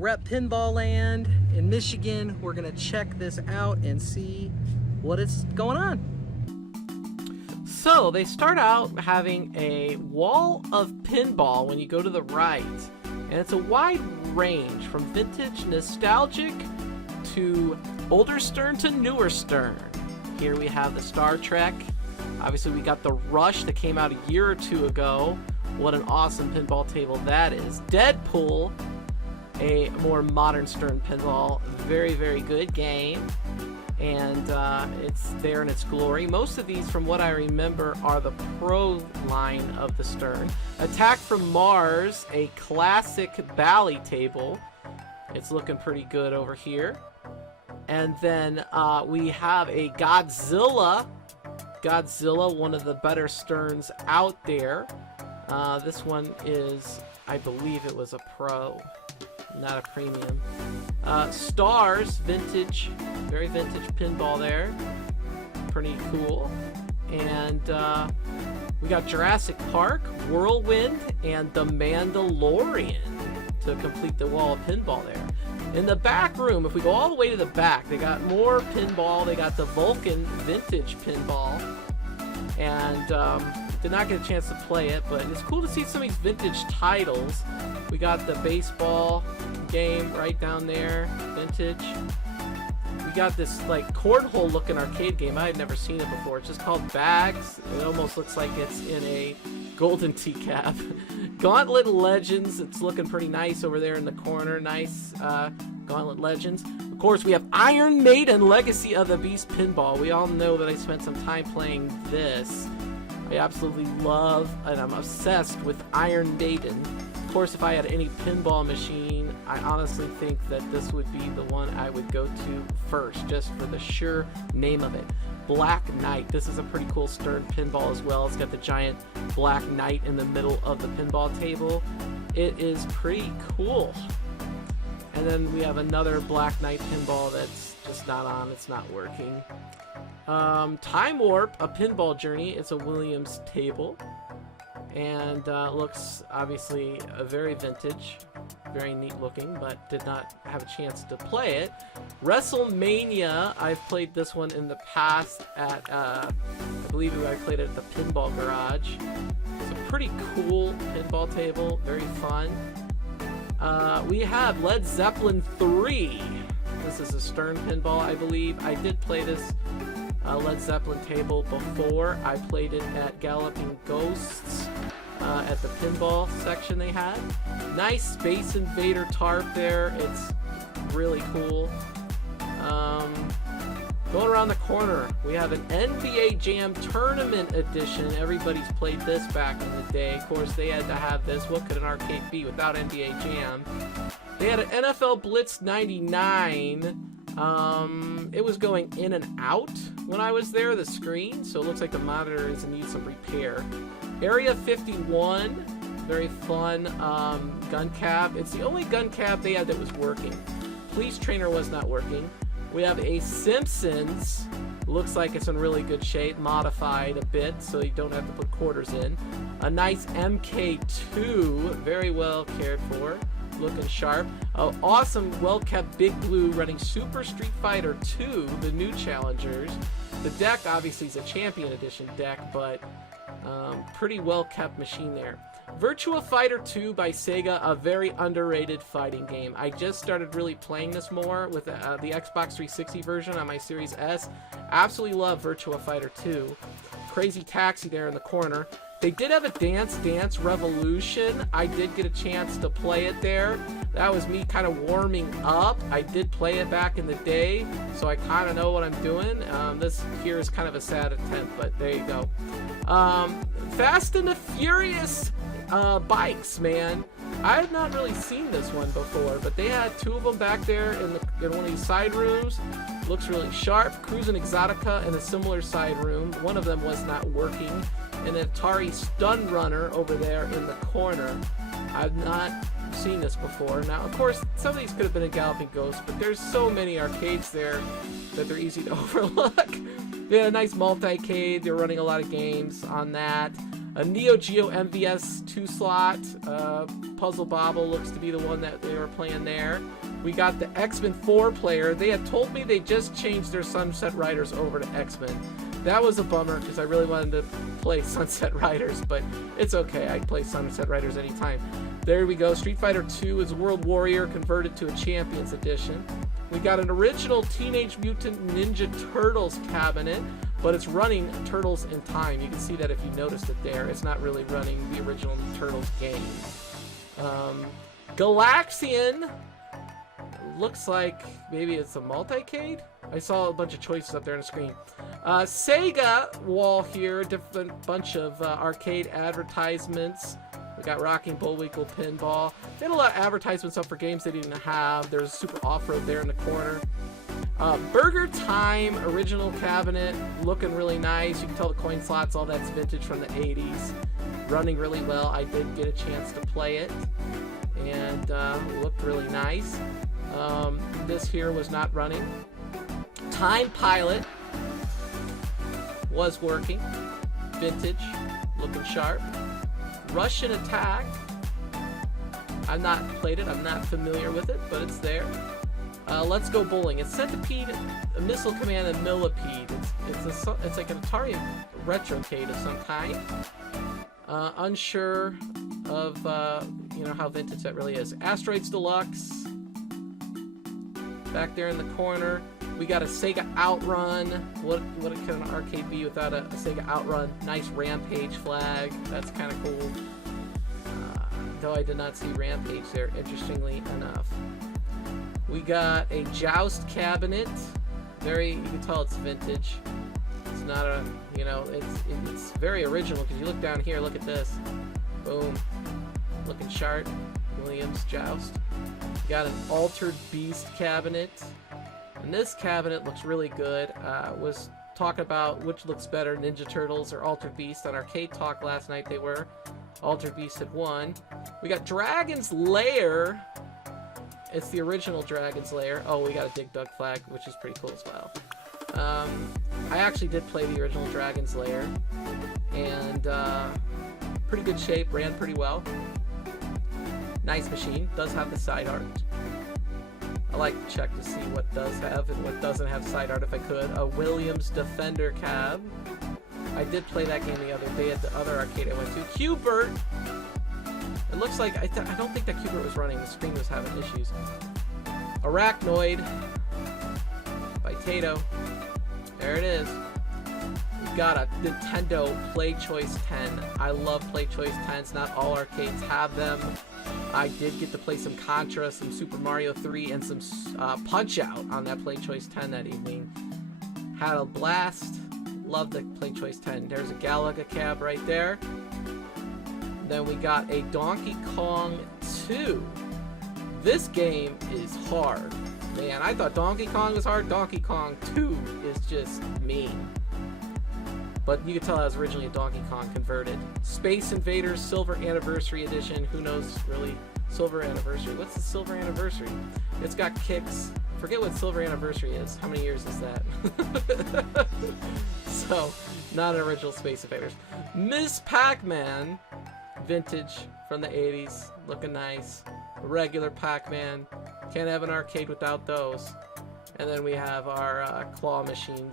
We're at Pinball Land in Michigan. We're gonna check this out and see what is going on. So they start out having a wall of pinball when you go to the right, and it's a wide range from vintage nostalgic to older Stern to newer Stern. Here we have the Star Trek. Obviously we got the Rush that came out a year or two ago. What an awesome pinball table that is. Deadpool, a more modern Stern pinball. Very, very good game. And it's there in its glory. Most of these, from what I remember, are the Pro line of the Stern. Attack from Mars, a classic Bally table. It's looking pretty good over here. And then we have a Godzilla. Godzilla, one of the better Sterns out there. This one is, I believe it was a Pro, not a premium. Stars, vintage, very vintage pinball there. Pretty cool. And we got Jurassic Park, Whirlwind, and the Mandalorian to complete the wall of pinball there. In the back room, if we go all the way to the back, they got more pinball. They got the Vulcan vintage pinball. And did not get a chance to play it, but it's cool to see some of these vintage titles. We got the baseball game right down there, vintage. We got this like cornhole looking arcade game. I had never seen it before. It's just called Bags. It almost looks like it's in a golden teacup. Gauntlet Legends. It's looking pretty nice over there in the corner. Nice Gauntlet Legends. Of course, we have Iron Maiden Legacy of the Beast pinball. We all know that I spent some time playing this. I absolutely love and I'm obsessed with Iron Maiden. Of course, if I had any pinball machine, I honestly think that this would be the one I would go to first, just for the sheer name of it. Black Knight. This is a pretty cool Stern pinball as well. It's got the giant Black Knight in the middle of the pinball table. It is pretty cool. And then we have another Black Knight pinball that's just not on. It's not working. Time Warp, a pinball journey. It's a Williams table. And looks obviously very vintage, very neat looking, but did not have a chance to play it. WrestleMania, I've played this one in the past at, I believe I played it at the Pinball Garage. It's a pretty cool pinball table, very fun. We have Led Zeppelin 3. This is a Stern pinball, I believe. I did play this Led Zeppelin table before. I played it at Galloping Ghosts at the pinball section they had. Nice Space Invader tarp there. It's really cool. Going around the corner, we have an NBA Jam Tournament Edition. Everybody's played this back in the day. Of course, they had to have this. What could an arcade be without NBA Jam? They had an NFL Blitz 99. It was going in and out when I was there, the screen, so it looks like the monitor is in need some repair. Area 51, very fun gun cab. It's the only gun cab they had that was working. Police Trainer was not working. We have a Simpsons. Looks like it's in really good shape, modified a bit so you don't have to put quarters in. A nice MK2, very well cared for. Looking sharp. Awesome, well-kept Big Blue running Super Street Fighter 2, the new challengers. The deck obviously is a Champion Edition deck, but pretty well-kept machine there. Virtua Fighter 2 by Sega, a very underrated fighting game. I just started really playing this more with the Xbox 360 version on my Series S. Absolutely love Virtua Fighter 2. Crazy Taxi there in the corner. They did have a Dance Dance Revolution. I did get a chance to play it there. That was me kind of warming up. I did play it back in the day, so I kind of know what I'm doing. This here is kind of a sad attempt, but there you go. Fast and the Furious bikes, man. I had not really seen this one before, but they had two of them back there in one of these side rooms. Looks really sharp. Cruising Exotica in a similar side room. One of them was not working. And an Atari Stun Runner over there in the corner. I've not seen this before. Now, of course, some of these could have been a Galloping Ghost, but there's so many arcades there that they're easy to overlook. They had a nice multi-cade. They're running a lot of games on that. A Neo Geo MVS 2-slot. Puzzle Bobble looks to be the one that they were playing there. We got the X-Men 4-player. They had told me they just changed their Sunset Riders over to X-Men. That was a bummer because I really wanted to play Sunset Riders, but it's okay. I play Sunset Riders anytime. There we go. Street Fighter 2 is World Warrior converted to a Champions Edition. We got an original Teenage Mutant Ninja Turtles cabinet, but it's running Turtles in Time. You can see that if you noticed it there. It's not really running the original Turtles game. Galaxian. Looks like maybe it's a multicade. I saw a bunch of choices up there on the screen. Sega wall here, different bunch of arcade advertisements. We got Rocking Bullwinkle Pinball. They had a lot of advertisements up for games they didn't have. There's a Super Off-Road there in the corner. Burgertime original cabinet, looking really nice. You can tell the coin slots, all that's vintage from the 80s. Running really well. I did get a chance to play it, and looked really nice. This here was not running. Time Pilot was working. Vintage, looking sharp. Russian Attack. I've not played it. I'm not familiar with it, but it's there. Let's Go Bowling. It's Centipede, Missile Command, and Millipede. It's like an Atari retrocade of some kind. Unsure of how vintage that really is. Asteroids Deluxe. Back there in the corner, we got a Sega Outrun. What can an arcade be without a Sega Outrun? Nice Rampage flag. That's kind of cool. Though I did not see Rampage there, interestingly enough. We got a Joust cabinet. You can tell it's vintage. It's not a, it's very original because you look down here, look at this. Boom. Looking sharp. Williams Joust. Got an Altered Beast cabinet, and this cabinet looks really good. Was talking about which looks better, Ninja Turtles or Altered Beast. On Arcade Talk last night they were. Altered Beast had won. We got Dragon's Lair. It's the original Dragon's Lair. Oh, we got a Dig Dug flag, which is pretty cool as well. I actually did play the original Dragon's Lair, and pretty good shape, ran pretty well. Nice machine, does have the side art. I like to check to see what does have and what doesn't have side art if I could. A Williams Defender cab. I did play that game the other day at the other arcade I went to. Q-Bert. It looks like, I don't think that Q-Bert was running, the screen was having issues. Arachnoid. By Tato. There it is. We've got a Nintendo Play Choice 10. I love Play Choice 10s, not all arcades have them. I did get to play some Contra, some Super Mario 3, and some Punch-Out on that Play Choice 10 that evening. Had a blast. Love the Play Choice 10. There's a Galaga cab right there. Then we got a Donkey Kong 2. This game is hard. Man, I thought Donkey Kong was hard. Donkey Kong 2 is just mean. But you can tell that was originally a Donkey Kong converted. Space Invaders Silver Anniversary Edition. Who knows, really? Silver Anniversary. What's the Silver Anniversary? It's got kicks. Forget what Silver Anniversary is. How many years is that? So, not an original Space Invaders. Miss Pac-Man. Vintage from the 80s. Looking nice. A regular Pac-Man. Can't have an arcade without those. And then we have our claw machine.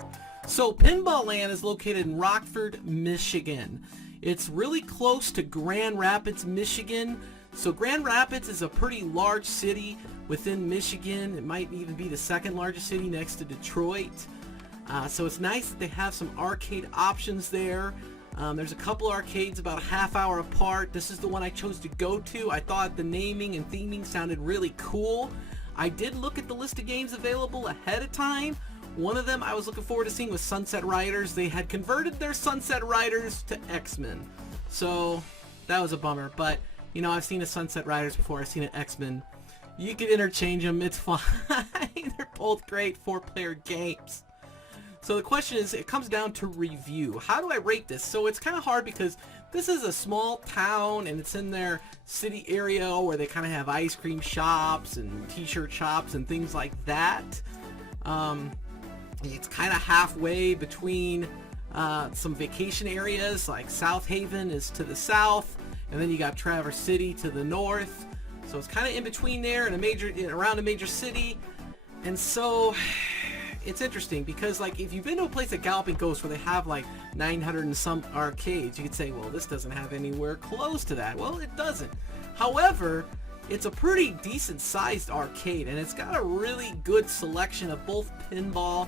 So Pinball Land is located in Rockford, Michigan. It's really close to Grand Rapids, Michigan. So Grand Rapids is a pretty large city within Michigan. It might even be the second largest city next to Detroit. So it's nice that they have some arcade options there. There's a couple arcades about a half hour apart. This is the one I chose to go to. I thought the naming and theming sounded really cool. I did look at the list of games available ahead of time. One of them I was looking forward to seeing was Sunset Riders. They had converted their Sunset Riders to X-Men. So that was a bummer. But, I've seen a Sunset Riders before. I've seen an X-Men. You can interchange them. It's fine. They're both great 4-player games. So the question is, it comes down to review. How do I rate this? So it's kind of hard because this is a small town and it's in their city area where they kind of have ice cream shops and t-shirt shops and things like that. It's kind of halfway between some vacation areas like South Haven is to the south, and then you got Traverse City to the north. So it's kind of in between there and around a major city. And so it's interesting because, like, if you've been to a place like Galloping Ghost where they have like 900 and some arcades, you could say, well, this doesn't have anywhere close to that. Well, it doesn't. However, it's a pretty decent sized arcade, and it's got a really good selection of both pinball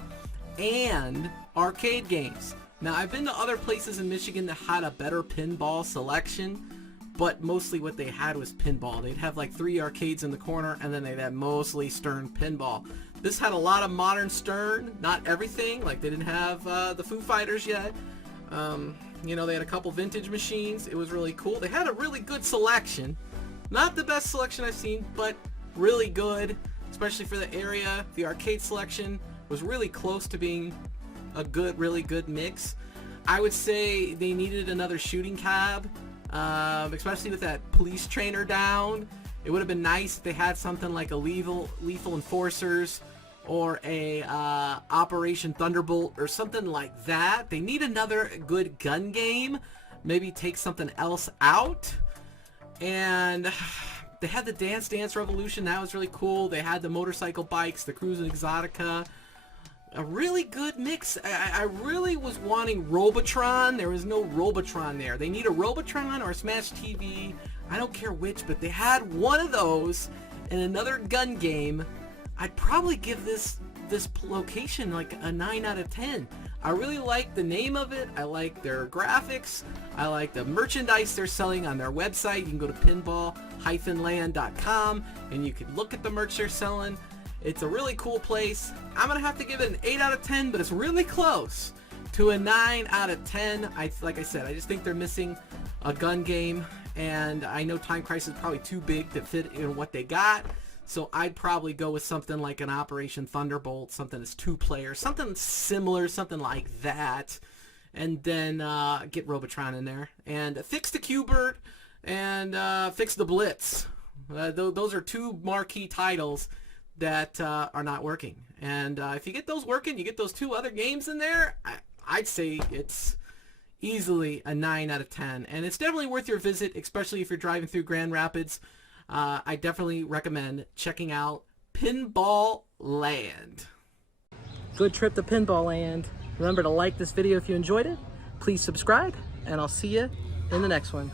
and arcade games. Now, I've been to other places in Michigan that had a better pinball selection, but mostly what they had was pinball. They'd have like 3 arcades in the corner, and then they'd have mostly Stern pinball. This had a lot of modern Stern, not everything. Like, they didn't have the Foo Fighters yet. You know, they had a couple vintage machines. It was really cool. They had a really good selection. Not the best selection I've seen, but really good, especially for the area. The arcade selection was really close to being a good, really good mix. I would say they needed another shooting cab, especially with that police trainer down. It would have been nice if they had something like a Lethal Enforcers or a Operation Thunderbolt or something like that. They need another good gun game. Maybe take something else out. And they had the Dance Dance Revolution. That was really cool. They had the motorcycle bikes, the Cruise Exotica. A really good mix. I really was wanting Robotron. There was no Robotron there. They need a Robotron or a Smash TV. I don't care which, but they had one of those and another gun game. I'd probably give this location like a 9 out of 10. I really like the name of it. I like their graphics. I like the merchandise they're selling on their website. You can go to pinball-land.com and you can look at the merch they're selling. It's a really cool place. I'm going to have to give it an 8 out of 10, but it's really close to a 9 out of 10. Like I said, I just think they're missing a gun game, and I know Time Crisis is probably too big to fit in what they got. So I'd probably go with something like an Operation Thunderbolt, something that's 2-player, something similar, something like that. And then get Robotron in there. And fix the Q-Bert and fix the Blitz. Those are 2 marquee titles that are not working. And if you get those working, you get those 2 other games in there, I'd say it's easily a 9 out of 10. And it's definitely worth your visit, especially if you're driving through Grand Rapids. I definitely recommend checking out Pinball Land. Good trip to Pinball Land. Remember to like this video if you enjoyed it. Please subscribe, and I'll see you in the next one.